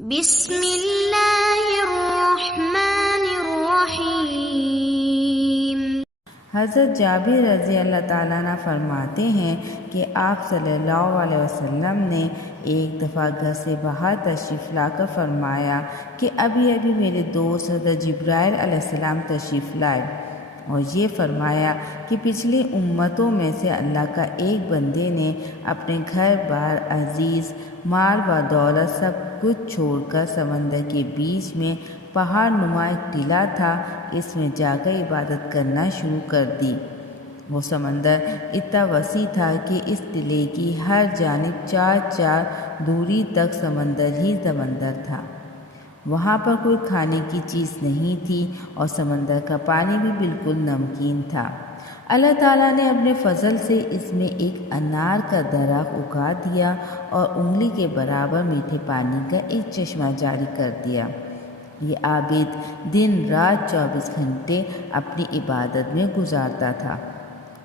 بسم اللہ الرحمن الرحیم۔ حضرت جابر رضی اللہ تعالیٰ عنہ فرماتے ہیں کہ آپ صلی اللہ علیہ وسلم نے ایک دفعہ گھر سے باہر تشریف لا کر فرمایا کہ ابھی ابھی میرے دوست حضرت جبرائیل علیہ السلام تشریف لائے اور یہ فرمایا کہ پچھلی امتوں میں سے اللہ کا ایک بندے نے اپنے گھر بار عزیز مال و دولت سب کچھ چھوڑ کر سمندر کے بیچ میں پہاڑ نما ایک ٹیلا تھا، اس میں جا کر عبادت کرنا شروع کر دی۔ وہ سمندر اتنا وسیع تھا کہ اس ٹیلے کی ہر جانب 4 دوری تک سمندر ہی سمندر تھا۔ وہاں پر کوئی کھانے کی چیز نہیں تھی اور سمندر کا پانی بھی بالکل نمکین تھا۔ اللہ تعالیٰ نے اپنے فضل سے اس میں ایک انار کا درخت اگا دیا اور انگلی کے برابر میٹھے پانی کا ایک چشمہ جاری کر دیا۔ یہ عابد دن رات 24 گھنٹے اپنی عبادت میں گزارتا تھا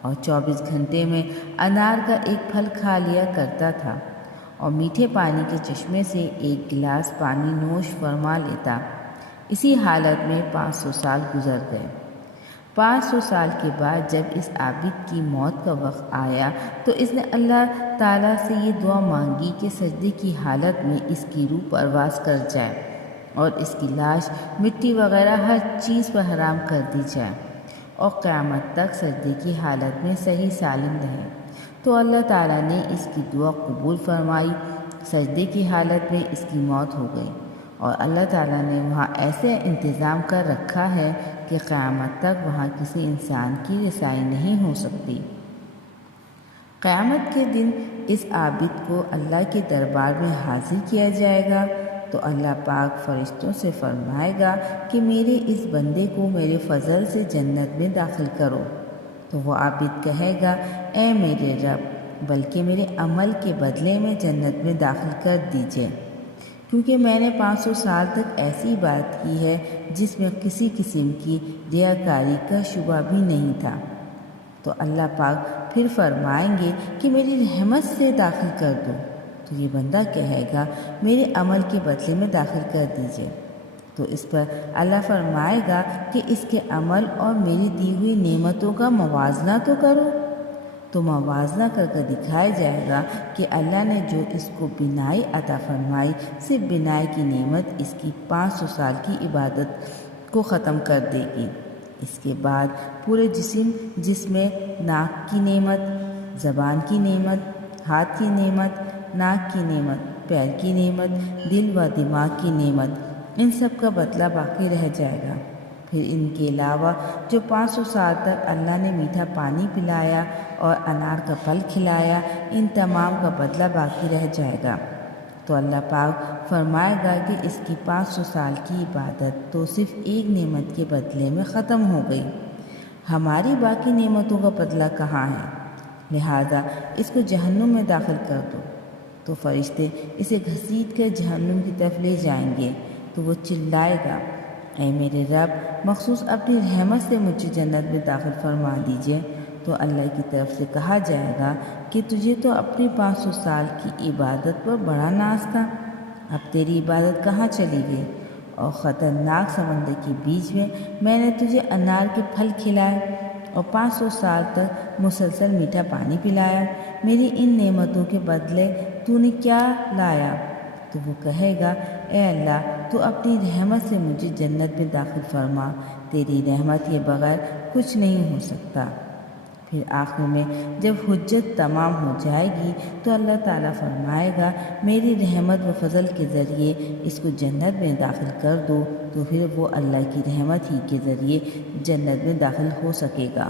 اور 24 گھنٹے میں انار کا ایک پھل کھا لیا کرتا تھا اور میٹھے پانی کے چشمے سے ایک گلاس پانی نوش فرما لیتا۔ اسی حالت میں 500 سال گزر گئے۔ 500 سال کے بعد جب اس عابد کی موت کا وقت آیا تو اس نے اللہ تعالیٰ سے یہ دعا مانگی کہ سجدے کی حالت میں اس کی روح پرواز کر جائے اور اس کی لاش مٹی وغیرہ ہر چیز پر حرام کر دی جائے اور قیامت تک سجدے کی حالت میں صحیح سالم رہے۔ تو اللہ تعالیٰ نے اس کی دعا قبول فرمائی۔ سجدے کی حالت میں اس کی موت ہو گئی اور اللہ تعالیٰ نے وہاں ایسے انتظام کر رکھا ہے کہ قیامت تک وہاں کسی انسان کی رسائی نہیں ہو سکتی۔ قیامت کے دن اس عابد کو اللہ کے دربار میں حاضر کیا جائے گا تو اللہ پاک فرشتوں سے فرمائے گا کہ میرے اس بندے کو میرے فضل سے جنت میں داخل کرو۔ تو وہ عابد کہے گا، اے میرے رب، بلکہ میرے عمل کے بدلے میں جنت میں داخل کر دیجئے، کیونکہ میں نے 500 سال تک ایسی بات کی ہے جس میں کسی قسم کی ریاکاری کا شبہ بھی نہیں تھا۔ تو اللہ پاک پھر فرمائیں گے کہ میری رحمت سے داخل کر دو۔ تو یہ بندہ کہے گا، میرے عمل کے بدلے میں داخل کر دیجئے۔ تو اس پر اللہ فرمائے گا کہ اس کے عمل اور میری دی ہوئی نعمتوں کا موازنہ تو کرو۔ تو موازنہ کر کے دکھایا جائے گا کہ اللہ نے جو اس کو بینائی عطا فرمائی، صرف بینائی کی نعمت اس کی 500 سال کی عبادت کو ختم کر دے گی۔ اس کے بعد پورے جس میں ناک کی نعمت، زبان کی نعمت، ہاتھ کی نعمت، ناک کی نعمت، پیر کی نعمت، دل و دماغ کی نعمت، ان سب کا بدلہ باقی رہ جائے گا۔ پھر ان کے علاوہ جو 500 سال تک اللہ نے میٹھا پانی پلایا اور انار کا پھل کھلایا، ان تمام کا بدلہ باقی رہ جائے گا۔ تو اللہ پاک فرمائے گا کہ اس کی 500 سال کی عبادت تو صرف ایک نعمت کے بدلے میں ختم ہو گئی، ہماری باقی نعمتوں کا بدلہ کہاں ہے؟ لہذا اس کو جہنم میں داخل کر دو۔ تو فرشتے اسے گھسیٹ کر جہنم کی طرف لے جائیں گے تو وہ چلائے گا، اے میرے رب، مخصوص اپنی رحمت سے مجھے جنت میں داخل فرما دیجئے۔ تو اللہ کی طرف سے کہا جائے گا کہ تجھے تو اپنی 500 سال کی عبادت پر بڑا ناز تھا، اب تیری عبادت کہاں چلی گئی؟ اور خطرناک سمندر کے بیچ میں نے تجھے انار کے پھل کھلائے اور 500 سال تک مسلسل میٹھا پانی پلایا، میری ان نعمتوں کے بدلے تو نے کیا لایا؟ تو وہ کہے گا، اے اللہ، تو اپنی رحمت سے مجھے جنت میں داخل فرما، تیری رحمت کے بغیر کچھ نہیں ہو سکتا۔ پھر آخر میں جب حجت تمام ہو جائے گی تو اللہ تعالیٰ فرمائے گا، میری رحمت و فضل کے ذریعے اس کو جنت میں داخل کر دو۔ تو پھر وہ اللہ کی رحمت ہی کے ذریعے جنت میں داخل ہو سکے گا۔